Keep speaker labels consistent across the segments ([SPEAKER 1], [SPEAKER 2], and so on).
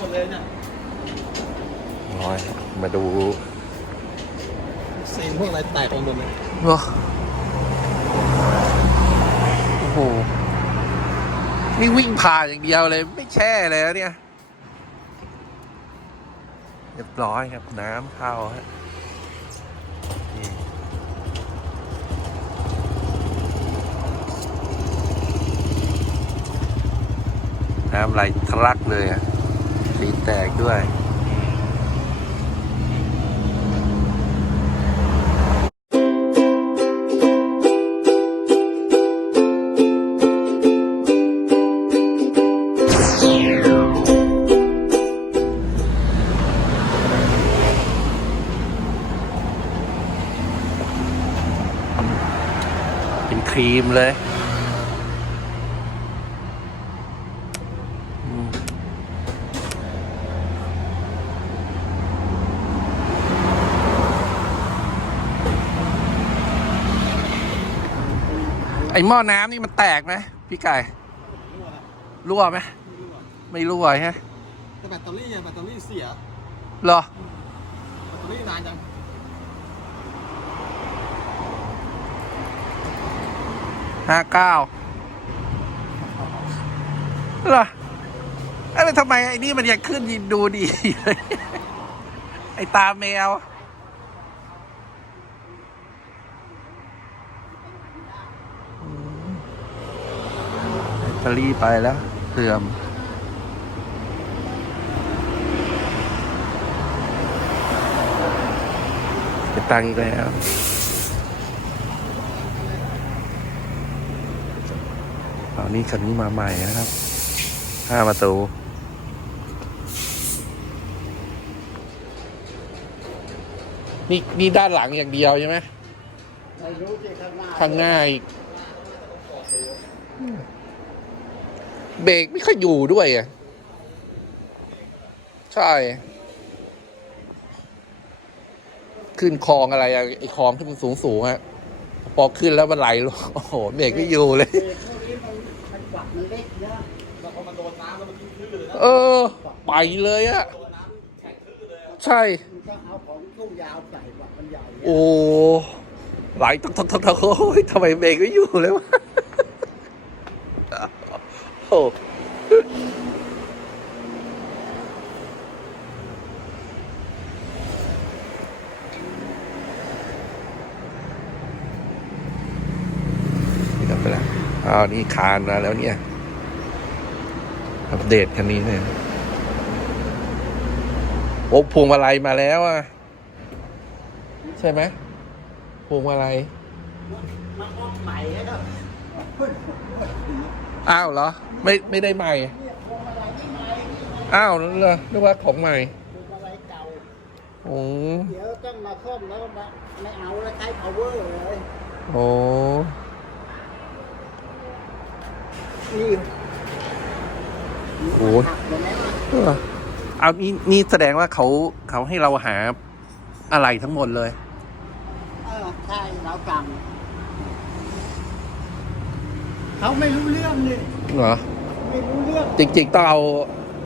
[SPEAKER 1] หมดเลยเนี่ย
[SPEAKER 2] น้อยมาดู
[SPEAKER 1] ซีนพวกอะไรแตกไปหมดเลย
[SPEAKER 2] เหรอโอ้โห นี่วิ่งผ่านอย่างเดียวเลย ไม่แช่เลยนะเนี่ยเรียบร้อยครับน้ำเข้าฮะนี่น้ำไหลทะลักเลยอะ สีแตกด้วย เป็นครีมเลย หม้อน้ำนี่มันแตกไหมพี่ไก่รั่วไหมไม่รั่วใช่ไหม
[SPEAKER 1] แต่แบตเตอรี่อะแบตเตอรี่เสีย
[SPEAKER 2] เหรอ
[SPEAKER 1] แบตเตอรี่นานจัง
[SPEAKER 2] ห้าเก้าเหรอเอ้ยแล้วทำไมไอ้นี่มันยังขึ้นยินดูดีเลยไอ้ตาแมว ตเตอรี่ไปแล้วเสื่อม จะตังค์อีกแล้วเอานี่คันนี้มาใหม่นะครับ ห้าประตูนี่นี่ด้านหลังอย่างเดียวใช่ไหม
[SPEAKER 1] ไม่รู้ที่ข้างหน้า
[SPEAKER 2] ข้างหน้าอีก เบรกไม่ค่อยอยู่ด้วยอะใช่ ขึ้นคลองอะไรอะไอคลองที่มันสูงสูงๆอะพอขึ้นแล้วมันไหลลงโอ้โหเบรกไม่อยู่เลย
[SPEAKER 3] เบรกพวกนี้มันมันกวักมันเล็กนะ
[SPEAKER 1] แล้วพอมันโดนน้ำแล้วมันทื่อๆเลยนะ
[SPEAKER 2] เออ ไปเลยอะ
[SPEAKER 1] โดนน้ำแข็งทื่อเลยอะ
[SPEAKER 2] ใช่
[SPEAKER 3] มันก็เอาของทุ่งยาวใส่กวักมันใหญ่
[SPEAKER 2] โอ้ไหลตักตักตักตักโอ้ยทำไมเบรกไม่อยู่เลยวะโอ้ นี่กลับไปแล้วอ้าวนี่คานมาแล้วเนี่ย อัปเดตคันนี้เนี่ยโอ้พวงมาลัยมาแล้วอะ ใช่ไหมพวงมาลัย
[SPEAKER 3] มันออกใหม่แล้ว
[SPEAKER 2] อ้าวเหรอ ไม่ไม่ได้ใหม่
[SPEAKER 3] เนี่ยพวงมาลัยที่ใหม่
[SPEAKER 2] อ้าวนั่นเหรอนึกว่าของใหม่
[SPEAKER 3] พวงมาลัยเก่า
[SPEAKER 2] โอ้
[SPEAKER 3] เดี๋ยวต้องมาซ่อมแล้วมาไม่เอาแล้วใช้ power เลย
[SPEAKER 2] โอ้
[SPEAKER 3] นี่
[SPEAKER 2] โอ้
[SPEAKER 3] หักหมดแล้วนะ
[SPEAKER 2] เออเอานี่นี่แสดงว่าเขาเขาให้เราหาอะไรทั้งหมดเลย
[SPEAKER 3] เออใช่เรากำ เขาไม่รู้เรื่องเลย
[SPEAKER 2] เหรอ
[SPEAKER 3] ไม่รู้เรื่อง
[SPEAKER 2] จริงๆต้องเอา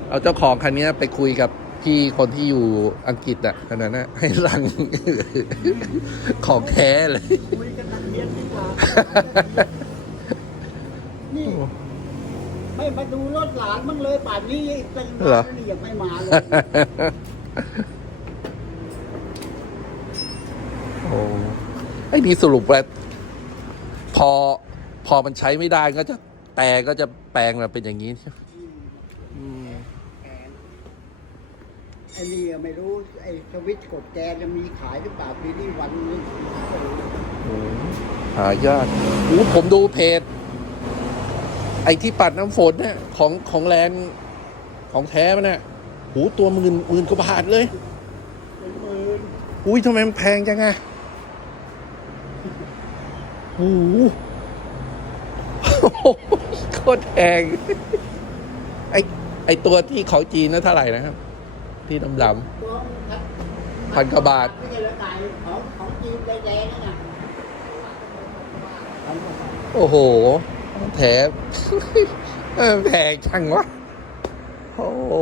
[SPEAKER 2] เอาเจ้าของคันนี้ไปคุยกับพี่คนที่อยู่อังกฤษอะขนาดนั้นให้รังของแท้เลย
[SPEAKER 3] คุยกันนักเรียนดีกว่า นี่ไม่มาดูรถหลานบ้างเลยป่านนี้เป็น
[SPEAKER 2] เหรอ
[SPEAKER 3] นี่ยังไม่มาเลย
[SPEAKER 2] โอ้ไอ้นี่สรุปว่าพอ พอมันใช้ไม่ได้ก็จะแต่ก็จะแปลงมาเป็นอย่างนี้ใช่ไหมอืม
[SPEAKER 3] ไอ้นี่ไม่รู้ไอ้สวิตช์กดแกนจะมีขายหรือเปล่าปีนี้วันนี้
[SPEAKER 2] โอ้หายากโอ้ผมดูเพจ ไอ้ที่ปัดน้ำฝนเนี่ยของของแลนด์ของแท้มันเนี่ยโหตัวหมื่นหมื่นกว่าบาทเลย
[SPEAKER 3] เป็นหมื่น
[SPEAKER 2] อุ้ยทำไมมันแพงจังอะโอ้โหโคตรแพงไอไอตัวที่ของจีนนั่นเท่าไหร่นะครับ ที่ดำ
[SPEAKER 3] ตัว
[SPEAKER 2] พันกว่าบาท
[SPEAKER 3] ไม่ใช่ละไก่ของของจีนแดงๆนั่นน่ะพันกว่าบาท
[SPEAKER 2] ๆโอ้โห แถม เออแพงจังวะโอ้โห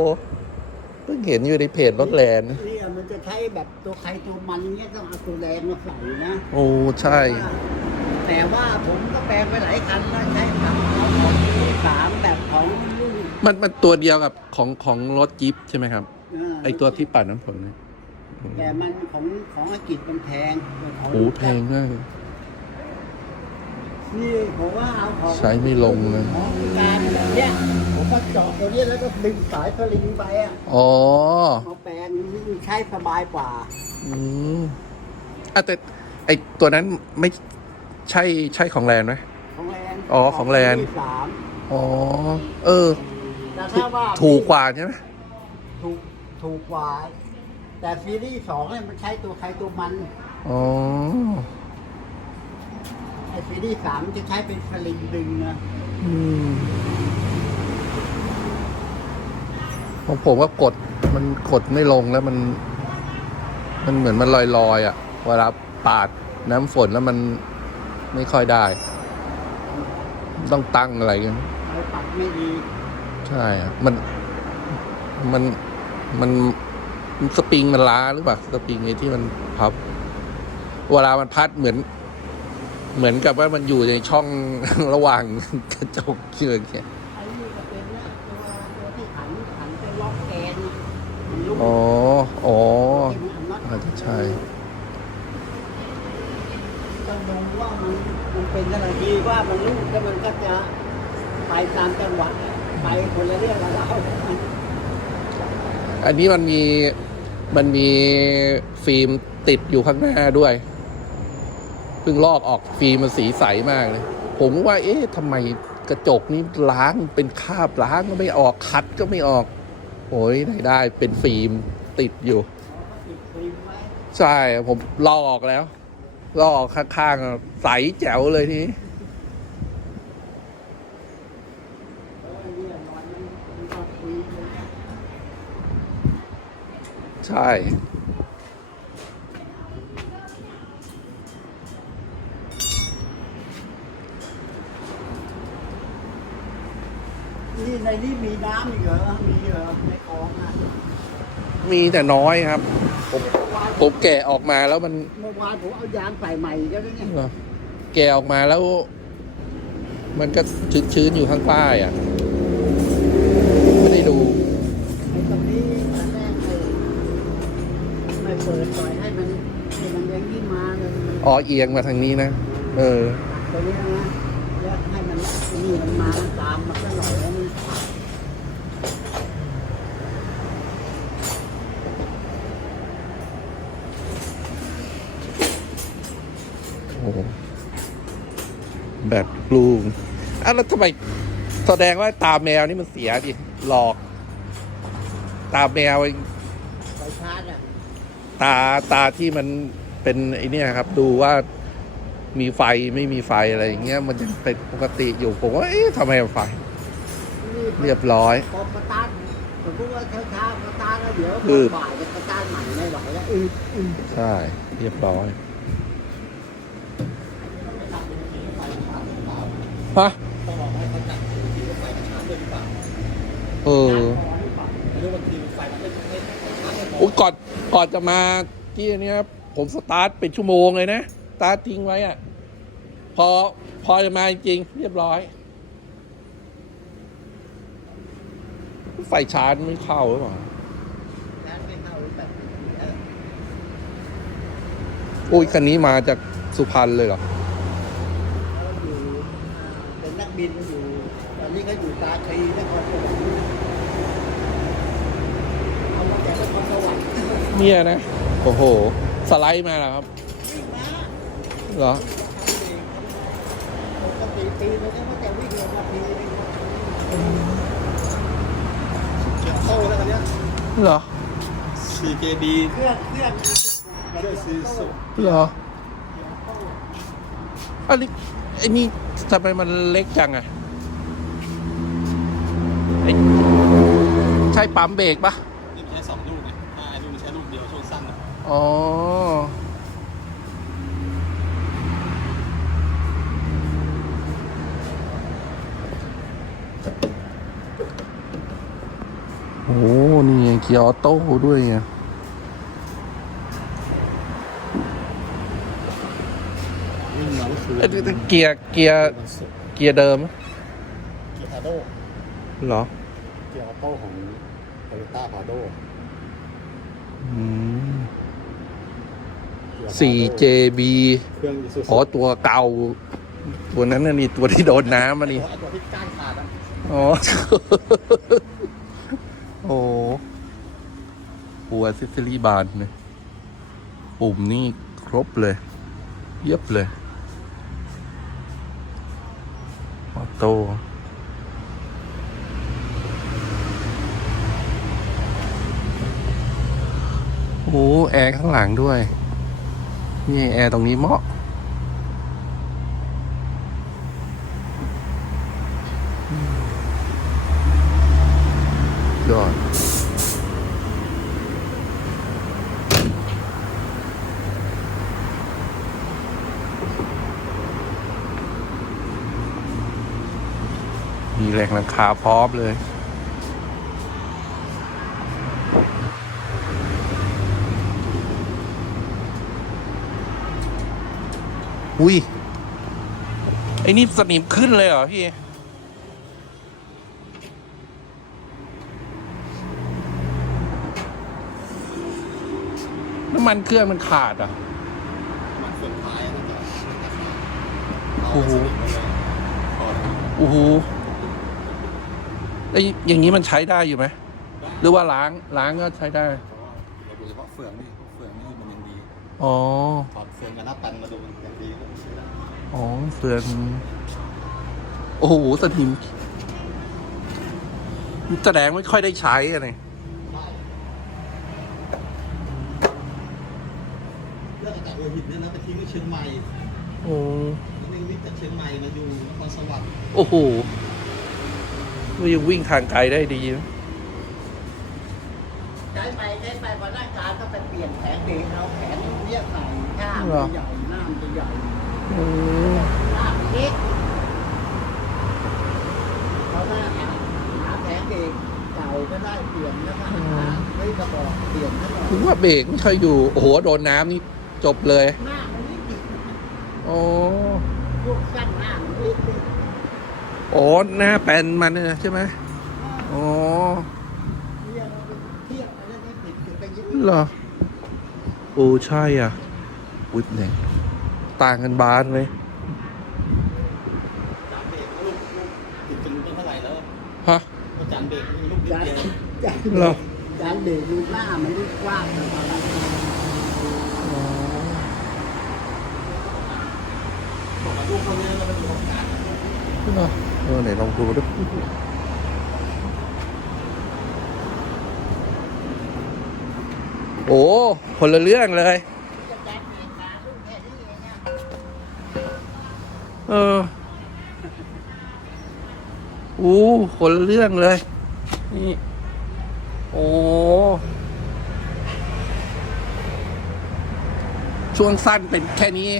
[SPEAKER 2] เพิ่งเห็นอยู่ในเพจรถแลนด์
[SPEAKER 3] เนี่ยมันจะใช้แบบตัวใครตัวมันเนี้ยต้องเอาตัวแรงมาใส่นะ
[SPEAKER 2] โอ้ใช่
[SPEAKER 3] แต่ว่าผมก็แปลงไปหลายคันแล้วใช้กับของของที่ สามแบบของรุ่น
[SPEAKER 2] มันมันตัวเดียวกับของของรถจิ๊ปใช่ไหมครับ
[SPEAKER 3] เไอ
[SPEAKER 2] ตัวที่ปัดน้ำฝนเนี่ย
[SPEAKER 3] แต่มันของของอังกฤษมันแพงแต่ของ
[SPEAKER 2] โอ้แพงมากเลย
[SPEAKER 3] นี่ผมว่าเอาของ
[SPEAKER 2] ใช้ไม่ลงเลย
[SPEAKER 3] ของการแบบเนี้ยผมก็เจาะตัวนี้แล้วก็ดึงสายสลิงไปอะ
[SPEAKER 2] อ๋อ
[SPEAKER 3] มาแปลงใช้สบายกว่า
[SPEAKER 2] อืมอะแต่ไอตัวนั้นไม่ใช่ใช่ของแลนด์ไหม
[SPEAKER 3] ของแลน
[SPEAKER 2] อ๋อของแลนด์
[SPEAKER 3] ที่สาม
[SPEAKER 2] อ๋อ เออ
[SPEAKER 3] แต่ถ้าว่า
[SPEAKER 2] ถูกกว่าใช่ไหม
[SPEAKER 3] ถูกถูกกว่า แต่ซีรีส์สองเนี่ยมันใช้ตัวใครตัวมัน
[SPEAKER 2] อ๋อ
[SPEAKER 3] ไอซีรีส์สามจะใช้เป็นสลิงดึงนะ
[SPEAKER 2] อืมของผมก็กดมันกดไม่ลงแล้วมัน มันเหมือนมันลอยๆอะเวลาปาดน้ำฝนแล้วมันไม่ค่อยได้ ต้องตั้งอะไรกัน
[SPEAKER 3] ไอปัดไม่ดี
[SPEAKER 2] ใช่อะมันมันมันสปริงมันล้าหรือเปล่าสปริงไอ้ที่มันพับ เวลามันพัดเหมือน เหมือนกับว่ามันอยู่ในช่องระหว่างกระจกเชือกเนี่ย
[SPEAKER 3] ไอ้นี่ก็เป็นเนี่ยตัวตัวที่ขันขันเป็นล็อกแกนมันลุก
[SPEAKER 2] อ๋ออ๋อ
[SPEAKER 3] ที่มันน็อต
[SPEAKER 2] อาจจะใช่
[SPEAKER 3] ต้องดูว่ามันมันเป็นอะไรดีว่ามันลุกแล้วมันก็จะ ไปตามจังหวะไปคนละเรื่องละเล่า
[SPEAKER 2] อันนี้มันมีมันมีฟิล์มติดอยู่ข้างหน้าด้วยเพิ่งลอกออกฟิล์มมันสีใสมากเลย ผมว่า เอ๊ะทำไมกระจกนี้ล้างเป็นคราบล้างก็ไม่ออกคัดก็ไม่ออกโอ้ยไหนได้เป็นฟิล์มติดอยู่
[SPEAKER 3] ติดฟิล์มไว้
[SPEAKER 2] ใช่ผมลอกออกแล้ว ลอกออกข้างๆอะใสแจ๋วเลยทีนี้
[SPEAKER 3] เพราะว่าเนี่ยรอยมันมันก็ฟิล์มเลยเนี่ย
[SPEAKER 2] ใช่
[SPEAKER 3] นี่ในนี้มีน้ำอีกเหรอ มีเหรอในคลองอะ
[SPEAKER 2] มีแต่น้อยครับ ผมผมแกะออกมาแล้วมัน
[SPEAKER 3] เมื่อวานผมเอายางใส่ใหม่อีก็แล้วเนี่ย
[SPEAKER 2] เหรอแกะออกมาแล้ว มันก็ชื้นๆอยู่ข้างใต้อะ
[SPEAKER 3] เปิดปล่อยให้มันให้มันยังยิ่งมาเลยมัน
[SPEAKER 2] อ๋อเอียงมาทางนี้นะเออ
[SPEAKER 3] ตัวนี้นะแล้วให้มันนี่มันมามันตามมาสักหน่อยแล้วมัน
[SPEAKER 2] โอ้โหแบบลูกอะแล้วทำไมแสดงว่าตาแมวนี่มันเสียดิ หลอก ตาแมว
[SPEAKER 3] ไปชาร์จอะ
[SPEAKER 2] ตาตาที่มันเป็นไอเนี่ยครับ ดูว่ามีไฟไม่มีไฟอะไรอย่างเงี้ยมันยังเป็นปกติอยู่ผมว่าเอ๊ะทำไมไฟ เรียบร้อย
[SPEAKER 3] พอตาร์ทสมมติว่าเช้าๆสตาร์ทแล้วเดี๋ยว
[SPEAKER 2] อืด
[SPEAKER 3] บ่ายจะสตาร์ทใหม่ไม่ไหวแล้วอืดอืด
[SPEAKER 2] ใช่ เรียบร้อยฮะ
[SPEAKER 1] เอ
[SPEAKER 2] อ ก่อนก่อนจะมาที่อันเนี้ยผมสตาร์ทเป็นชั่วโมงเลยนะสตาร์ททิ้งไว้อะพอพอจะมาจริงเรียบร้อย ไฟชาร์จไม่เข้าหรือเปล่า
[SPEAKER 3] ชาร์จไม่เข้าหรือแบบเออ
[SPEAKER 2] อุ้ยคันนี้มาจากสุพรรณเลยเหรอ
[SPEAKER 3] เขาอยู่อ่าเป็นนักบินอยู่ ตอนนี้เขาอยู่ตาคลีนครสวรรค์เอามาจากนครสวรรค์
[SPEAKER 2] เนี่ยนะ โอ้โห สไลด์มาแล้วครับ
[SPEAKER 3] วิ่งมา
[SPEAKER 2] เหรอ
[SPEAKER 3] ปกติปีนึงก็จะวิ่งลงมาทีนึง
[SPEAKER 1] เขียวโซ่แล้วคันเนี้ย
[SPEAKER 2] เหรอ
[SPEAKER 1] CKB
[SPEAKER 3] เครื่องเครื่อง
[SPEAKER 1] เครื่องซีสุ
[SPEAKER 2] เหรออันนี้ไอ้นี่ทำไมมันเล็กจังอะไอ้ใช่ปั๊มเบรกปะ
[SPEAKER 1] อะ
[SPEAKER 2] อ๋อโอ้โอ้นี่ไงเกียร์ออโต้ด้วยไง
[SPEAKER 1] วิ่งมาก็คือ
[SPEAKER 2] เอ้ยเกียร์เกียร์
[SPEAKER 1] มันสุด
[SPEAKER 2] เกียร์เดิม
[SPEAKER 1] เกียร์พาโด
[SPEAKER 2] เหรอ
[SPEAKER 1] เกียร์ออโต้ของโตโยต้าพาโด
[SPEAKER 2] อืม 4JB
[SPEAKER 1] เครื่องอีซูซู
[SPEAKER 2] อ๋อตัวเก่า ตัวนั้นน่ะนี่ตัวที่โดนน้ำมานี่
[SPEAKER 1] ไอตัวที่ก้านขาดอะ
[SPEAKER 2] อ๋อ โอ้หัวซิสลีบานเลยปุ่มนี่ครบเลย เย็บเลย ออโต้โอ้แอร์ข้างหลังด้วย นี่แอร์ตรงนี้เหมาะยอดมีแรงหลังคาพร้อมเลย อุ้ย ไอ้นี่สนิมขึ้นเลยเหรอพี่ น้ำมันเครื่องมันขาดอะ
[SPEAKER 1] มันส่วนท้ายมันจะมันจะขาด
[SPEAKER 2] โอ้โห
[SPEAKER 1] เอา
[SPEAKER 2] โอ้โหแล้วอย่างนี้มันใช้ได้อยู่ไหม หรือว่าล้างล้างก็ใช้ได้
[SPEAKER 1] เราดูเฉพาะเฟืองนี่เฟืองนี่มันยังดี
[SPEAKER 2] อ๋อ
[SPEAKER 1] ถอดเฟืองกับหน้าปันมาดูมันยังดีก็ใช้ได้
[SPEAKER 2] อ๋อเฟืองโอ้โหสนิมแสดงไม่ค่อยได้ใช้อะไร
[SPEAKER 1] เรื่องจากเออหินเนี่ยนะไปทิ้งที่เชียงใหม่
[SPEAKER 2] โอ้
[SPEAKER 1] แล้วนี่วิ่งจากเชียงใหม่มาอยู่นครสวรรค์
[SPEAKER 2] โอ้โหก็ยังวิ่งทางไกลได้ดีนะ
[SPEAKER 3] ใช้ ไปใช้ไปวันหน้าการก็ไปเปลี่ยนแผงเบรกเอาแผงเรียกใส่ข้ามันใหญ่หน้ามันจะใหญ่
[SPEAKER 2] อืม
[SPEAKER 3] หน้ามันเล็กเขาได้หาหาแผงเบรกเก่าก็ได้เปลี่ยนแล้วก็หาไม่กระบอกเปลี่ยนก็ได้
[SPEAKER 2] ถึงว่าเบรกไม่ค่อยอยู่โอ้โหโดนน้ำนี่จบเลย
[SPEAKER 3] หน้ามันนิดเดียว
[SPEAKER 2] โอ้
[SPEAKER 3] พวกสั้นหน้ามันนิดเดียว
[SPEAKER 2] โอ้หน้าแปนมันเนี่ยใช่ไหมอ๋อ
[SPEAKER 3] เห
[SPEAKER 2] รอ โอ้ใช่อะอุ๊ยเนี่ยต่างกันบานเลย
[SPEAKER 1] จานเบรกลูกลูกติดจนเป็นเท่าไหร่แล้ว
[SPEAKER 2] ฮะ
[SPEAKER 1] ก็จานเบรกมันมีลูกนิด
[SPEAKER 3] จาน
[SPEAKER 1] เดียว
[SPEAKER 3] จาน
[SPEAKER 2] เหรอ
[SPEAKER 3] จานเบรกดูหน้ามันนี่กว้างเลยตอนนั้น
[SPEAKER 1] บอกว่าลูกคนนี้เราไปดูของการ
[SPEAKER 2] เหรอเออไหนลองดูดิ โอ้คนละเรื่องเลย
[SPEAKER 3] เอกมาลูกแค่นี้เองนะ
[SPEAKER 2] เอออู้คนละเรื่องเลย นี่ โอ้ช่วงสั้นเป็นแค่นี้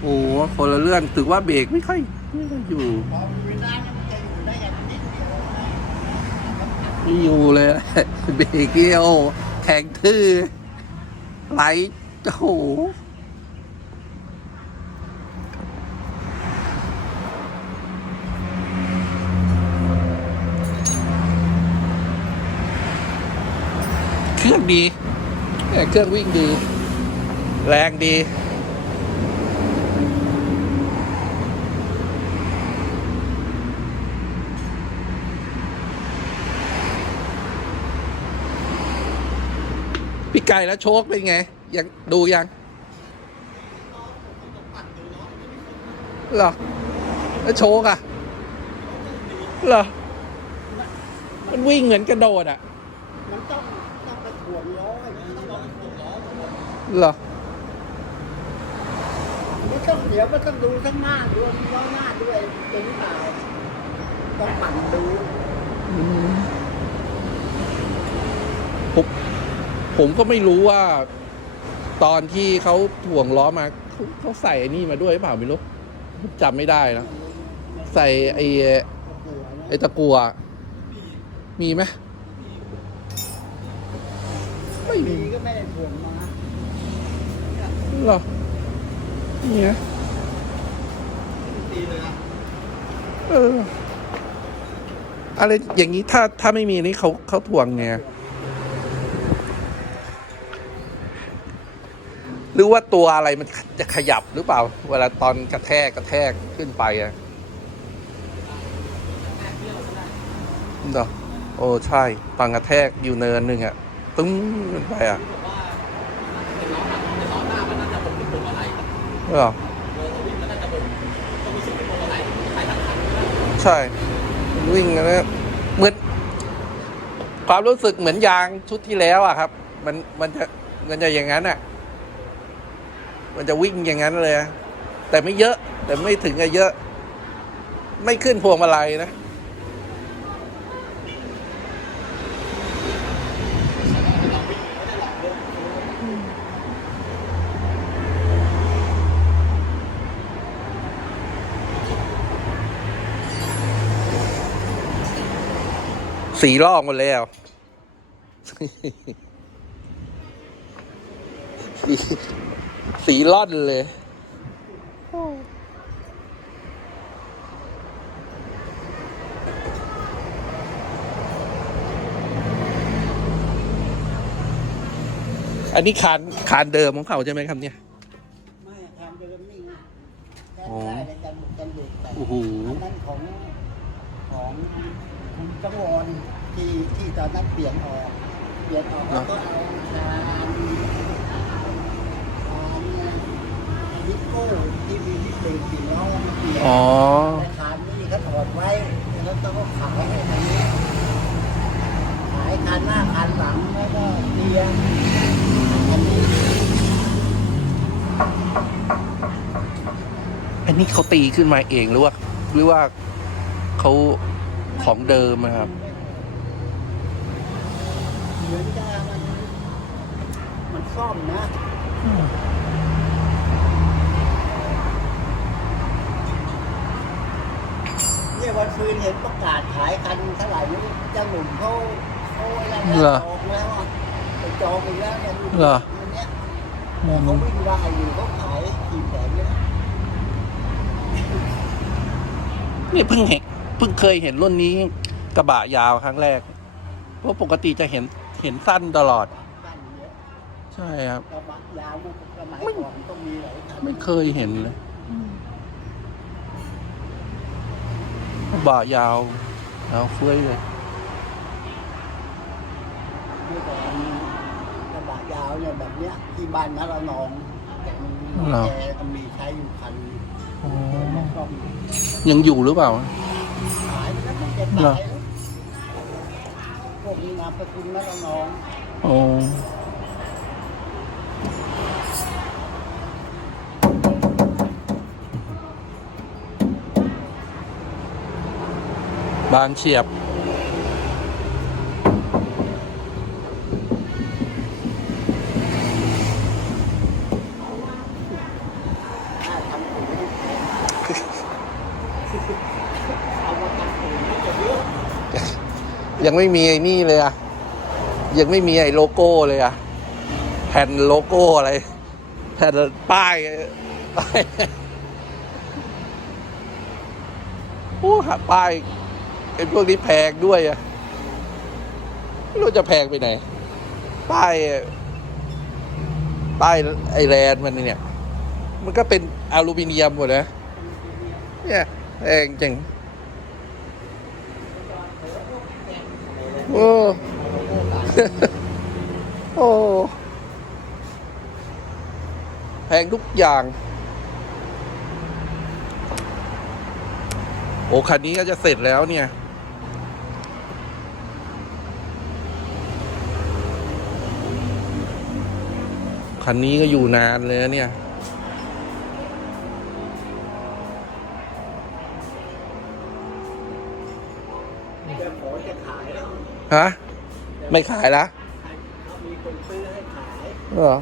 [SPEAKER 2] โอ้คนละเรื่องถือว่าเบรกไม่ค่อยไม่ค่อยอยู่
[SPEAKER 3] อเวลาเนี่ยมันจะอยู่ได้แค่นิดเดียวนะ
[SPEAKER 2] ไม่อยู่เลยเบรกเกี้ยว แข็งทื่อไหลโอ้โหเครื่องดีเอ่อเครื่องวิ่งดี แรงดี พี่ไก่แล้วโชคเป็นไง ยังดูยังเหรอแล้วโชคอะเหรอมันวิ่งเหมือนกระโดดอะ
[SPEAKER 3] มันต้องต้องไปถ่วงล้อให้มันต้องไปถ่วงล้อ
[SPEAKER 2] เหรอ
[SPEAKER 3] ไม่ต้องเดี๋ยวมันต้องดูทั้งหน้าด้วยล้อหน้าด้วยเป็นหรือเปล่าต้องหมั่นดู
[SPEAKER 2] อืมผม ผมก็ไม่รู้ว่า ตอนที่เขาถ่วงล้อมาเขาเขาใส่ไอ้นี่มาด้วยหรือเปล่าไม่รู้จำไม่ได้นะใส่ไอ้ไอ้ตะกัว มีไหม
[SPEAKER 1] ม
[SPEAKER 2] ไม่มี
[SPEAKER 3] ก็ไม่ได้ถ่วงมา
[SPEAKER 2] เหรอเนี่ย
[SPEAKER 1] ตีเลยนะ
[SPEAKER 2] เอออะไรอย่างนี้ถ้าถ้าไม่มีนี่เขาเขาถ่วงไง หรือว่าตัวอะไรมันจะขยับหรือเปล่า เวลาตอนกระแทกกระแทกขึ้นไปอะเนาะโอ้ใช่ตอนกระแทกอยู่เนินหนึ่งอะตึ้งขึ้นไปอะ
[SPEAKER 1] บอกว่าเป็นล้อหลังเป็นล้อหน้ามันน่าจะเป็นพวงมาลัย
[SPEAKER 2] เหรอ
[SPEAKER 1] อ
[SPEAKER 2] ใช่วิ่งกันนะเหมือนความรู้สึกเหมือนยางชุดที่แล้วอะครับ มันมันจะมันจะอย่างนั้นอะ มันจะวิ่งอย่างนั้นเลยแต่ไม่เยอะ แต่ไม่ถึงกับเยอะ ไม่ขึ้นพวงมาลัยนะสีลอกหมดแล้ว สีสีล่อนเลยอันนี้คานคานเดิมของเขาใช่ไหมครับเนี่ย
[SPEAKER 3] ไม่ทำเดิมนี่ไงได้
[SPEAKER 2] อ๋อ
[SPEAKER 3] ได้แต่กันกันเด็กแต่
[SPEAKER 2] โอ้โห
[SPEAKER 3] อันนั้นของของคุณจังวรที่ที่ตอนนั้นเปลี่ยนออก เปลี่ยนออกแล้วก็เอาชามชามดิโก้ที่มีที่เปลี่ยนสีล้อมาเปลี่ยน
[SPEAKER 2] อ๋อ
[SPEAKER 3] แต่ชามนี่เขาถอดไว้แล้วก็ขายให้ทางนี้ขายคันหน้าคันหลังแล้วก็เตียงอันนี้
[SPEAKER 2] อันนี้เขาตีขึ้นมาเองหรือว่า หรือว่าเขาของเดิมอะครับ
[SPEAKER 3] เหมือนจะมันมันซ่อมนะ เนี่ย วันฟืนเห็นประกาศขายคันเท่าไหร่ไม่รู้เจ้าหนุ่มเขาเขาอะไรนะ
[SPEAKER 2] เหรอ
[SPEAKER 3] จองแล้วอะไปจองอีกแล้วเนี่ยดู
[SPEAKER 2] เหรอ
[SPEAKER 3] อันเนี้ยแต่เขาวิ่งได้อยู่เขาขายกี่แสนเนี่ย
[SPEAKER 2] นี่เพิ่งเห็นเพิ่งเคยเห็นรุ่นนี้ กระบะยาวครั้งแรก เพราะปกติจะเห็นเห็นสั้นตลอด
[SPEAKER 3] บ้านเยอะ
[SPEAKER 2] ใช่ครับ
[SPEAKER 3] กระบะยาวมันสมัยก่อนต้องมีหลายคัน
[SPEAKER 2] ไม่เคยเห็นเลย กระบะยาวเอาเฟ้ยเลย
[SPEAKER 3] เมื่อก่อนกระบะยาวเนี่ยแบบเนี้ยที่บ้านนาละนองแต่มัน
[SPEAKER 2] เหรอ
[SPEAKER 3] แกก็มีใช้อยู่คัน
[SPEAKER 2] อ๋อ
[SPEAKER 3] มันก็มี
[SPEAKER 2] ยังอยู่หรือเปล่า
[SPEAKER 3] ขายไปแล้วมันจะ
[SPEAKER 2] เหรอ
[SPEAKER 3] ตายแล้วพวกนี้นามสกุลนาละนอง
[SPEAKER 2] อ๋อ บานเฉียบ
[SPEAKER 3] ยั
[SPEAKER 2] งไม่มีไอ้นี่เลยอะยังไม่มีไอ้โลโก้เลยอะแผ่นโลโก้อะไร แผ่นป้ายป้ายโอ้หาป้าย ไอ้พวกนี้แพงด้วยอะไม่รู้จะแพงไปไหน ป้ายป้ายไอแลนด์มันเนี่ย มันก็เป็นอลูมิเนียมหมดนะ เนี่ยแพงจริงโอ้โอ้แพงทุกอย่าง โอ้คันนี้ก็จะเสร็จแล้วเนี่ย คันนี้ก็อยู่นานเลยนะเนี่ย
[SPEAKER 3] จะขอจะขายแล้ว
[SPEAKER 2] ฮะ ไม่ขายละ
[SPEAKER 3] เขามีคนซื้อให้ขาย
[SPEAKER 2] เหรอ